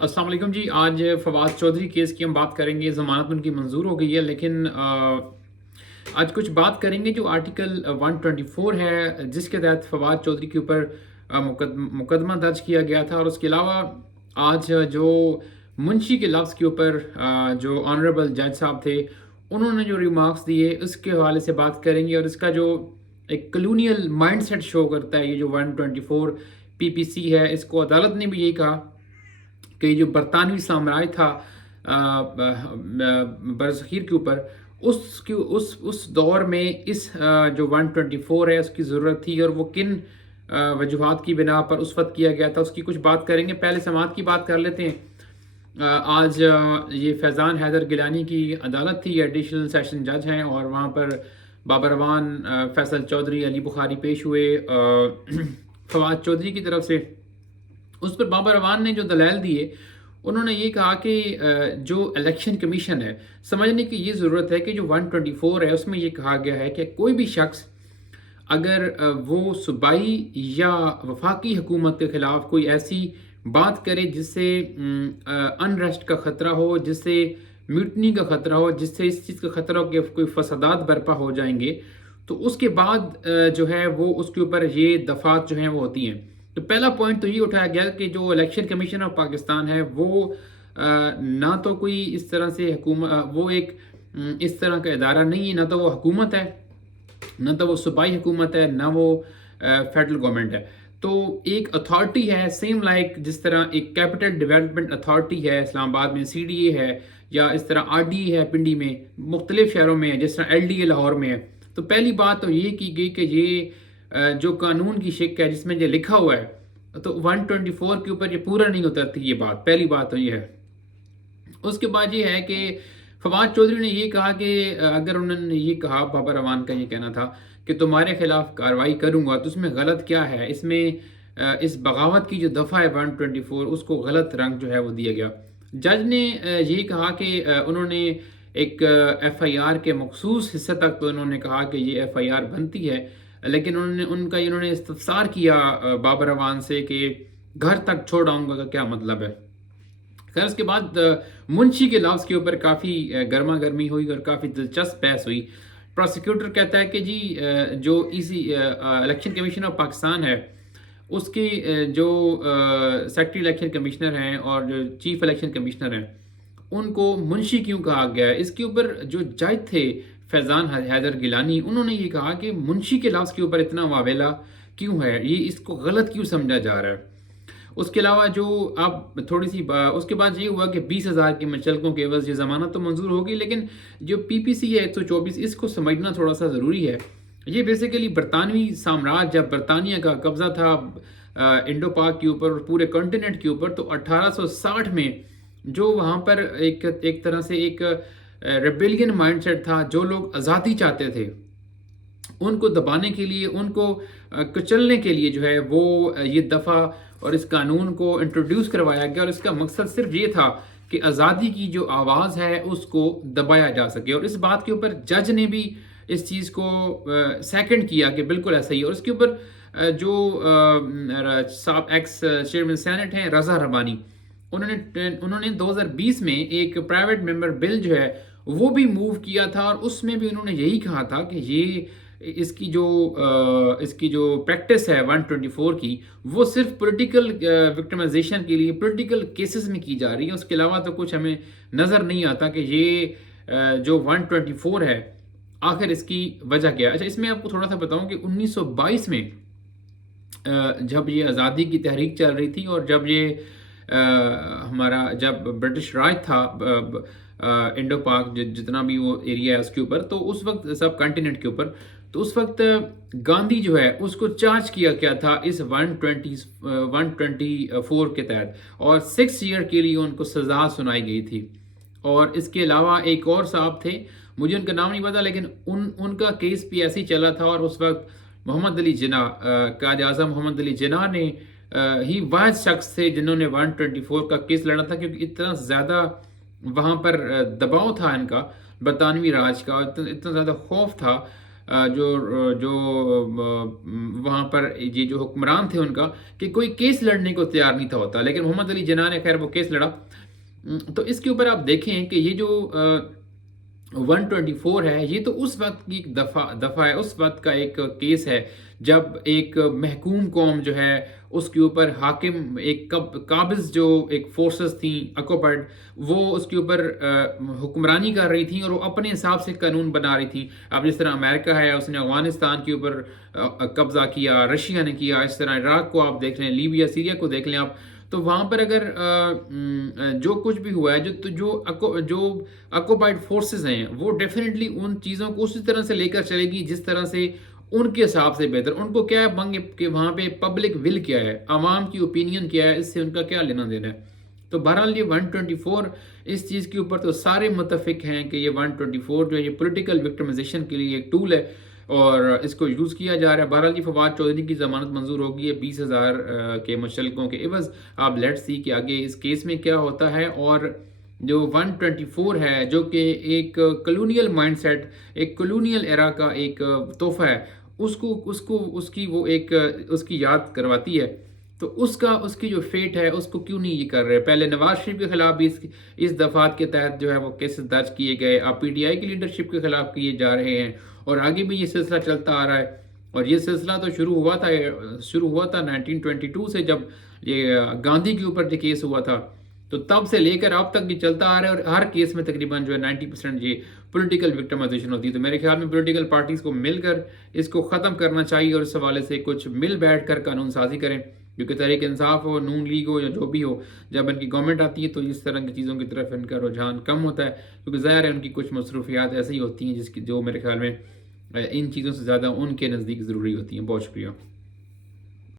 अस्सलाम वालेकुम जी। आज फवाद चौधरी केस की हम बात करेंगे। ज़मानत उनकी मंजूर हो गई है, लेकिन आज कुछ बात करेंगे जो आर्टिकल 124 है, जिसके तहत फवाद चौधरी के ऊपर मुकदमा दर्ज किया गया था। और उसके अलावा आज जो मुंशी के लफ्ज़ के ऊपर जो ऑनरेबल जज साहब थे, उन्होंने जो रिमार्क्स दिए उसके हवाले से बात करेंगे। और इसका जो एक कलोनियल माइंडसेट शो करता है ये जो 124 पीपीसी है, इसको अदालत ने भी यही कहा कि जो बरतानवी साम्राज्य था बरसगीर के ऊपर, उसकी उस दौर में इस जो 124 है उसकी ज़रूरत थी, और वो किन वजूहात की बिना पर उस वक्त किया गया था उसकी कुछ बात करेंगे। पहले समात की बात कर लेते हैं। आज ये फैज़ान हैदर गिलानी की अदालत थी, एडिशनल सेशन जज हैं, और वहाँ पर बाबर अवान, फैसल चौधरी, अली बुखारी पेश हुए फवाद चौधरी की तरफ से। उस पर बाबर अवान ने जो दलाल दिए, उन्होंने ये कहा कि जो इलेक्शन कमीशन है, समझने की ये ज़रूरत है कि जो 124 है उसमें ये कहा गया है कि कोई भी शख्स अगर वो सूबाई या वफाकी हुकूमत के ख़िलाफ़ कोई ऐसी बात करे जिससे अनरेस्ट का ख़तरा हो, जिससे म्यूटनी का ख़तरा हो, जिससे इस चीज़ का ख़तरा हो कि कोई फसादात बर्पा हो जाएंगे, तो उसके बाद जो है वो उसके ऊपर ये दफ़ात जो हैं वो होती हैं। तो पहला पॉइंट तो ये उठाया गया कि जो इलेक्शन कमीशन ऑफ पाकिस्तान है वो ना तो कोई इस तरह से हुकूमत, वो एक इस तरह का इदारा नहीं है, ना तो वो हुकूमत है, ना तो वो सूबाई हुकूमत है, ना वो फेडरल गवर्नमेंट है। तो एक अथॉरिटी है, सेम लाइक जिस तरह एक कैपिटल डेवलपमेंट अथॉरिटी है इस्लामाबाद में, CDA है, या इस तरह RDA है पिंडी में, मुख्तलिफ शहरों में है, जिस तरह LDA लाहौर में है। तो पहली बात तो ये की गई कि ये जो कानून की शिक है जिसमें ये लिखा हुआ है, तो 124 के ऊपर ये पूरा नहीं उतरती ये बात। पहली बात तो ये है। उसके बाद ये है कि फवाद चौधरी ने ये कहा कि अगर उन्होंने ये कहा, बाबर अवान का ये कहना था कि तुम्हारे खिलाफ कार्रवाई करूंगा, तो उसमें गलत क्या है? इसमें इस बगावत की जो दफ़ा है 124, उसको गलत रंग जो है वो दिया गया। जज ने ये कहा कि उन्होंने एक FIR के मखसूस हिस्से तक तो उन्होंने कहा कि ये FIR बनती है, लेकिन उन्होंने इस्तफसार किया बाबर अवान से कि घर तक छोड़ आऊँगा का क्या मतलब है। खैर उसके बाद मुंशी के लफ्ज़ के ऊपर काफ़ी गर्मा गर्मी हुई और काफ़ी दिलचस्प बहस हुई। प्रोसिक्यूटर कहता है कि जी जो इसी इलेक्शन कमीशन ऑफ पाकिस्तान है, उसके जो सेक्रेटरी इलेक्शन कमिश्नर हैं और जो चीफ इलेक्शन कमिश्नर हैं, उनको मुंशी क्यों कहा गया है? इसके ऊपर जो जज थे फैज़ान हैदर गिलानी, उन्होंने ये कहा कि मुंशी के लफ्ज़ के ऊपर इतना वावेला क्यों है, ये इसको गलत क्यों समझा जा रहा है। उसके अलावा जो आप थोड़ी सी उसके बाद ये हुआ कि 20,000 की मुचलकों के एवज ये ज़मानत तो मंजूर होगी, लेकिन जो PPC है 124, इसको समझना थोड़ा सा ज़रूरी है। ये बेसिकली बरतानवी साम्राज्य, जब बरतानिया का कब्ज़ा था इंडो पाक के ऊपर और पूरे कॉन्टिनेंट के ऊपर, तो 1860 में जो वहाँ पर एक तरह से एक रेबेलियन माइंडसेट था, जो लोग आज़ादी चाहते थे उनको दबाने के लिए, उनको कुचलने के लिए जो है वो ये दफ़ा और इस कानून को इंट्रोड्यूस करवाया गया। और इसका मकसद सिर्फ ये था कि आज़ादी की जो आवाज़ है उसको दबाया जा सके। और इस बात के ऊपर जज ने भी इस चीज़ को सेकंड किया कि बिल्कुल ऐसा ही। और उसके ऊपर जो साहब एक्स चेयरमैन सेनेट हैं रज़ा रबानी, उन्होंने 2020 में एक प्राइवेट मेंबर बिल जो है वो भी मूव किया था, और उसमें भी उन्होंने यही कहा था कि ये इसकी जो प्रैक्टिस है 124 की, वो सिर्फ पॉलिटिकल विक्टिमाइजेशन के लिए पॉलिटिकल केसेस में की जा रही है। उसके अलावा तो कुछ हमें नज़र नहीं आता कि ये जो 124 है आखिर इसकी वजह क्या है। अच्छा, इसमें आपको थोड़ा सा बताऊं कि 1922 में जब ये आज़ादी की तहरीक चल रही थी, और जब ये हमारा जब ब्रिटिश राज था इंडो पाक जितना भी वो एरिया है उसके ऊपर, तो उस वक्त सब कॉन्टिनेंट के ऊपर, तो उस वक्त गांधी जो है उसको चार्ज किया गया था इस 124 के तहत, और 6 ईयर के लिए उनको सज़ा सुनाई गई थी। और इसके अलावा एक और साहब थे, मुझे उनका नाम नहीं पता, लेकिन उनका केस भी ऐसे ही चला था। और उस वक्त मोहम्मद अली जिन्ना, कायद आज़म मोहम्मद अली जिन्ना ने ही वाहिद शख्स थे जिन्होंने 124 का केस लड़ा था, क्योंकि इतना ज़्यादा वहाँ पर दबाव था इनका बरतानवी राज का, इतना ज़्यादा खौफ था وہاں پر یہ جو حکمران تھے ان کا کہ کوئی کیس لڑنے کو تیار نہیں تھا ہوتا، لیکن محمد علی جناح نے خیر وہ کیس لڑا۔ تو اس کے اوپر آپ دیکھیں کہ یہ جو 124 ہے، یہ تو اس وقت کی دفعہ ہے، اس وقت کا ایک کیس ہے جب ایک محکوم قوم جو ہے اس کے اوپر حاکم ایک قابض جو ایک فورسز تھیں اکوپائڈ، وہ اس کے اوپر حکمرانی کر رہی تھیں اور وہ اپنے حساب سے قانون بنا رہی تھیں۔ اب جس طرح امریکہ ہے، اس نے افغانستان کے اوپر قبضہ کیا، رشیا نے کیا، اس طرح عراق کو آپ دیکھ لیں، لیبیا سیریا کو دیکھ لیں آپ، تو وہاں پر اگر جو کچھ بھی ہوا ہے، جو اکوپائڈ فورسز ہیں، وہ ڈیفینیٹلی ان چیزوں کو اسی طرح سے لے کر چلے گی جس طرح سے ان کے حساب سے بہتر۔ ان کو کیا ہے بنگے کہ وہاں پہ پبلک ول کیا ہے، عوام کی اوپینین کیا ہے، اس سے ان کا کیا لینا دینا ہے۔ تو بہرحال یہ 124 اس چیز کے اوپر تو سارے متفق ہیں کہ یہ 124 جو ہے یہ پولیٹیکل وکٹمائزیشن کے لیے ایک ٹول ہے اور اس کو یوز کیا جا رہا ہے۔ بہرحال یہ فواد چودھری کی ضمانت منظور ہوگی ہے 20,000 کے مشترکوں کے عوض۔ آپ لیٹ سی کہ آگے اس کیس میں کیا ہوتا ہے۔ اور جو 124 ہے جو کہ ایک کلونیل مائنڈ سیٹ، ایک کلونیل ایرا کا ایک تحفہ ہے، اس کی یاد کرواتی ہے۔ تو اس کی جو فیٹ ہے اس کو کیوں نہیں یہ کر رہے؟ پہلے نواز شریف کے خلاف بھی اس دفعات کے تحت جو ہے وہ کیسز درج کیے گئے، اب پی ٹی آئی کی لیڈرشپ کے خلاف کیے جا رہے ہیں اور آگے بھی یہ سلسلہ چلتا آ رہا ہے۔ اور یہ سلسلہ تو شروع ہوا تھا 1922 سے، جب یہ گاندھی کے اوپر جو کیس ہوا تھا، تو تب سے لے کر اب تک یہ چلتا آ رہا ہے اور ہر کیس میں تقریباً جو ہے 90% یہ پولیٹیکل وکٹمائزیشن ہوتی ہے۔ تو میرے خیال میں پولیٹیکل پارٹیز کو مل کر اس کو ختم کرنا چاہیے اور اس حوالے سے کچھ مل بیٹھ کر قانون سازی کریں، کیونکہ تحریک انصاف ہو، نون لیگ ہو یا جو بھی ہو، جب ان کی گورنمنٹ آتی ہے تو اس طرح کی چیزوں کی طرف ان کا رجحان کم ہوتا ہے، کیونکہ ظاہر ہے ان کی کچھ مصروفیات ایسی ہوتی ہیں جو میرے خیال میں ان چیزوں سے زیادہ ان کے نزدیک ضروری ہوتی ہیں۔ بہت شکریہ۔